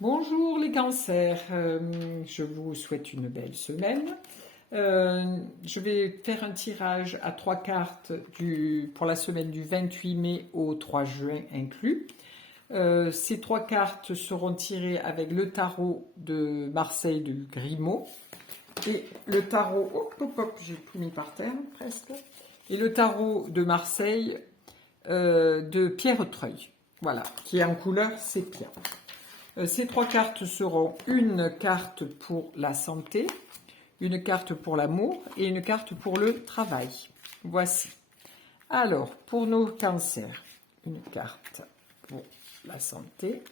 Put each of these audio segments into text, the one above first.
Bonjour les cancers, je vous souhaite une belle semaine. Je vais faire un tirage à 3 cartes pour la semaine du 28 mai au 3 juin inclus. Ces 3 cartes seront tirées avec le tarot de Marseille de Grimaud et le tarot, j'ai tout mis par terre presque, et le tarot de Marseille de Pierre Treuil, voilà, qui est en couleur sépia. Ces 3 cartes seront une carte pour la santé, une carte pour l'amour et une carte pour le travail. Voici. Alors, pour nos cancers, une carte pour la santé,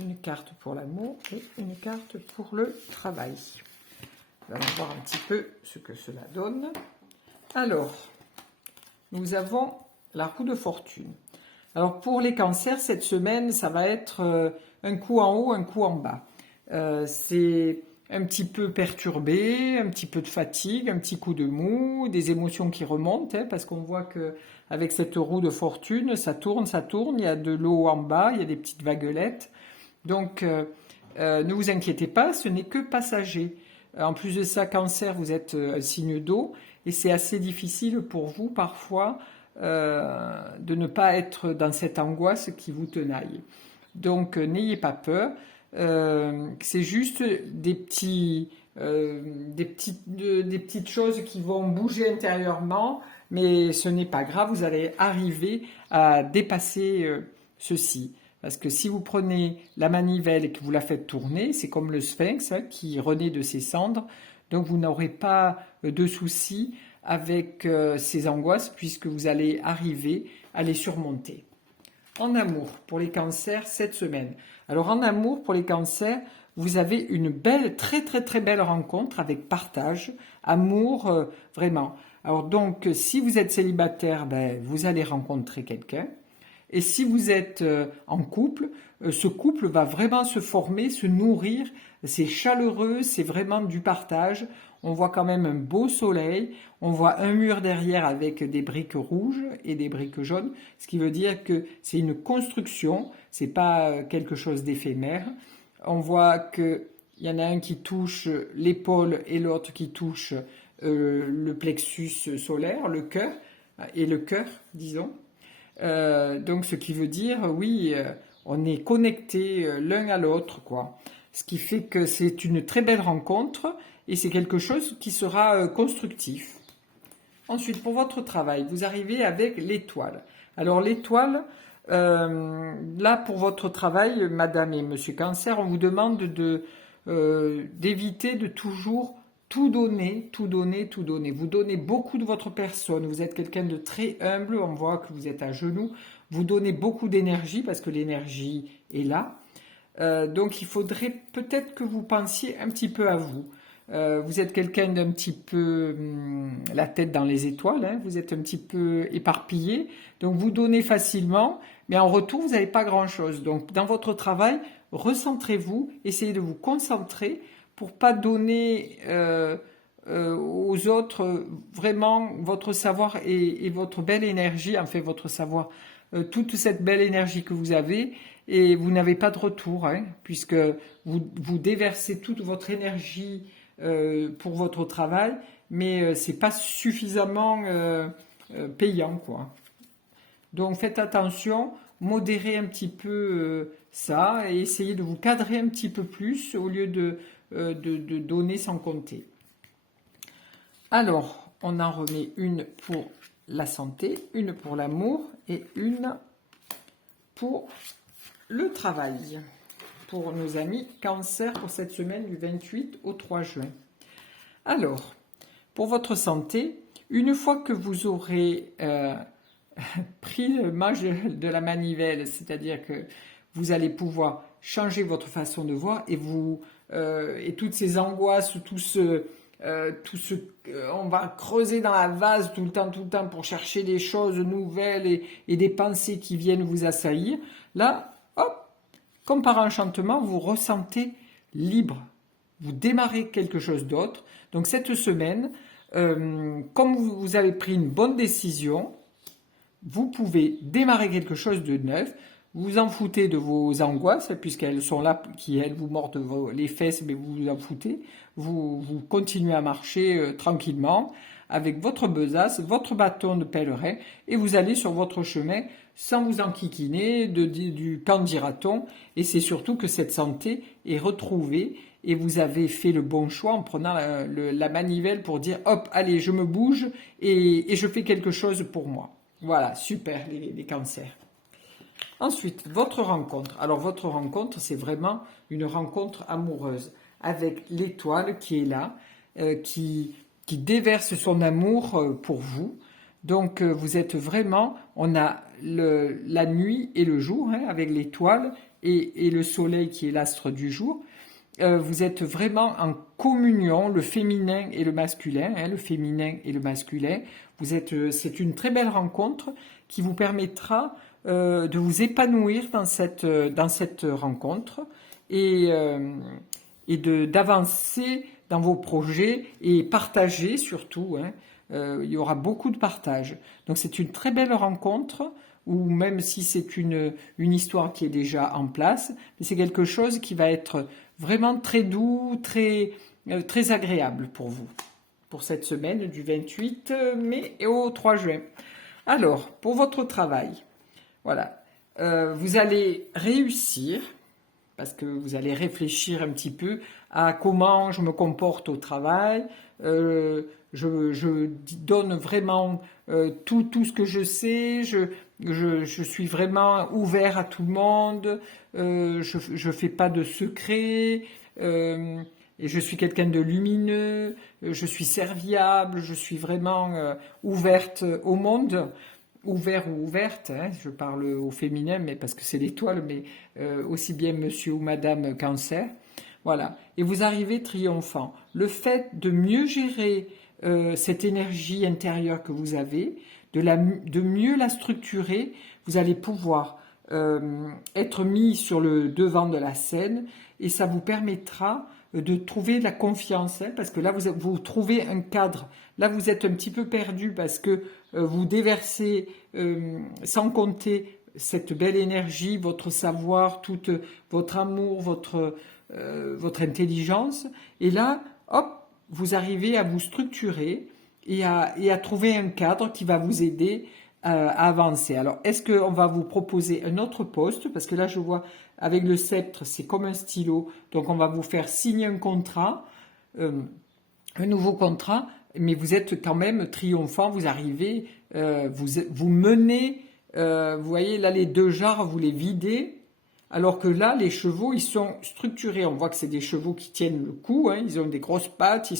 une carte pour l'amour et une carte pour le travail. Nous allons voir un petit peu ce que cela donne. Alors, nous avons la roue de fortune. Alors, pour les cancers, cette semaine, ça va être un coup en haut, un coup en bas. C'est un petit peu perturbé, un petit peu de fatigue, un petit coup de mou, des émotions qui remontent, parce qu'on voit que avec cette roue de fortune, ça tourne, il y a de l'eau en bas, il y a des petites vaguelettes. Donc, ne vous inquiétez pas, ce n'est que passager. En plus de ça, cancer, vous êtes un signe d'eau, et c'est assez difficile pour vous parfois de ne pas être dans cette angoisse qui vous tenaille. Donc, n'ayez pas peur. C'est juste des petites choses qui vont bouger intérieurement, mais ce n'est pas grave. Vous allez arriver à dépasser ceci. Parce que si vous prenez la manivelle et que vous la faites tourner, c'est comme le sphinx qui renaît de ses cendres. Donc, vous n'aurez pas de soucis avec ces angoisses puisque vous allez arriver à les surmonter. En amour, pour les cancers, cette semaine. Alors en amour, pour les cancers, vous avez une belle, très très très belle rencontre avec partage, amour, vraiment. Alors donc, si vous êtes célibataire, vous allez rencontrer quelqu'un. Et si vous êtes en couple, ce couple va vraiment se former, se nourrir. C'est chaleureux, c'est vraiment du partage. On voit quand même un beau soleil. On voit un mur derrière avec des briques rouges et des briques jaunes, ce qui veut dire que c'est une construction. C'est pas quelque chose d'éphémère. On voit que il y en a un qui touche l'épaule et l'autre qui touche le plexus solaire, le cœur et le cœur, disons. Donc ce qui veut dire, oui, on est connectés l'un à l'autre, quoi. Ce qui fait que c'est une très belle rencontre et c'est quelque chose qui sera constructif. Ensuite, pour votre travail, vous arrivez avec l'étoile. Alors l'étoile, là pour votre travail, Madame et Monsieur Cancer, on vous demande d'éviter de toujours tout donner, tout donner, tout donner. Vous donnez beaucoup de votre personne. Vous êtes quelqu'un de très humble. On voit que vous êtes à genoux. Vous donnez beaucoup d'énergie parce que l'énergie est là. Donc il faudrait peut-être que vous pensiez un petit peu à vous. Vous êtes quelqu'un d'un petit peu la tête dans les étoiles, vous êtes un petit peu éparpillé, donc vous donnez facilement, mais en retour, vous n'avez pas grand-chose. Donc dans votre travail, recentrez-vous, essayez de vous concentrer pour pas donner aux autres vraiment votre savoir et votre belle énergie, en fait votre savoir, toute cette belle énergie que vous avez, et vous n'avez pas de retour, puisque vous déversez toute votre énergie pour votre travail, mais c'est pas suffisamment payant, quoi. Donc faites attention, modérez un petit peu ça et essayez de vous cadrer un petit peu plus au lieu de donner sans compter. Alors, on en remet une pour la santé, une pour l'amour et une pour le travail. Pour nos amis cancer pour cette semaine du 28 au 3 juin. Alors, pour votre santé, une fois que vous aurez pris le manche de la manivelle, c'est-à-dire que vous allez pouvoir changer votre façon de voir et toutes ces angoisses, on va creuser dans la vase tout le temps pour chercher des choses nouvelles et des pensées qui viennent vous assaillir. Là, hop, comme par enchantement, vous ressentez libre. Vous démarrez quelque chose d'autre. Donc cette semaine, comme vous avez pris une bonne décision, vous pouvez démarrer quelque chose de neuf. vous en foutez de vos angoisses, puisqu'elles sont là, qui elles vous mordent les fesses, mais vous vous en foutez. Vous continuez à marcher tranquillement avec votre besace, votre bâton de pèlerin, et vous allez sur votre chemin sans vous enquiquiner du qu'en dira-t-on. Et c'est surtout que cette santé est retrouvée et vous avez fait le bon choix en prenant la manivelle pour dire hop, allez, je me bouge et je fais quelque chose pour moi. Voilà, super les cancers. Ensuite, votre rencontre. Alors, votre rencontre, c'est vraiment une rencontre amoureuse avec l'étoile qui est là, qui déverse son amour pour vous. Donc, vous êtes vraiment, on a la nuit et le jour, hein, avec l'étoile et le soleil qui est l'astre du jour. Vous êtes vraiment en communion, le féminin et le masculin, hein, le féminin et le masculin. C'est une très belle rencontre qui vous permettra de vous épanouir dans cette rencontre et d'avancer dans vos projets et partager surtout. Hein. Il y aura beaucoup de partage. Donc c'est une très belle rencontre ou même si c'est une histoire qui est déjà en place, mais c'est quelque chose qui va être vraiment très doux, très agréable pour vous, pour cette semaine du 28 mai au 3 juin. Alors, pour votre travail, voilà, vous allez réussir, parce que vous allez réfléchir un petit peu à comment je me comporte au travail, je donne vraiment tout ce que je sais, je suis vraiment ouvert à tout le monde, je fais pas de secrets, et je suis quelqu'un de lumineux, je suis serviable, je suis vraiment ouverte au monde. Ouvert ou ouverte, hein, je parle au féminin, mais parce que c'est l'étoile, mais aussi bien monsieur ou madame cancer. Voilà. Et vous arrivez triomphant. Le fait de mieux gérer cette énergie intérieure que vous avez, de mieux la structurer, vous allez pouvoir être mis sur le devant de la scène et ça vous permettra de trouver de la confiance, hein, parce que là vous trouvez un cadre. Là vous êtes un petit peu perdu parce que vous déversez sans compter cette belle énergie, votre savoir, tout votre amour, votre intelligence. Et là, hop, vous arrivez à vous structurer et à trouver un cadre qui va vous aider à avancer. Alors, est-ce qu'on va vous proposer un autre poste? Parce que là, je vois avec le sceptre, c'est comme un stylo. Donc, on va vous faire signer un contrat, un nouveau contrat, mais vous êtes quand même triomphant. Vous arrivez, vous menez, vous voyez là les deux jarres, vous les videz. Alors que là, les chevaux, ils sont structurés. On voit que c'est des chevaux qui tiennent le coup, hein, ils ont des grosses pattes,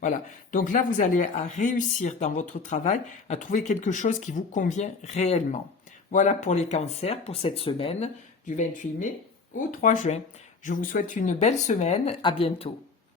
voilà. Donc là, vous allez à réussir dans votre travail, à trouver quelque chose qui vous convient réellement. Voilà pour les cancers pour cette semaine du 28 mai au 3 juin. Je vous souhaite une belle semaine. À bientôt.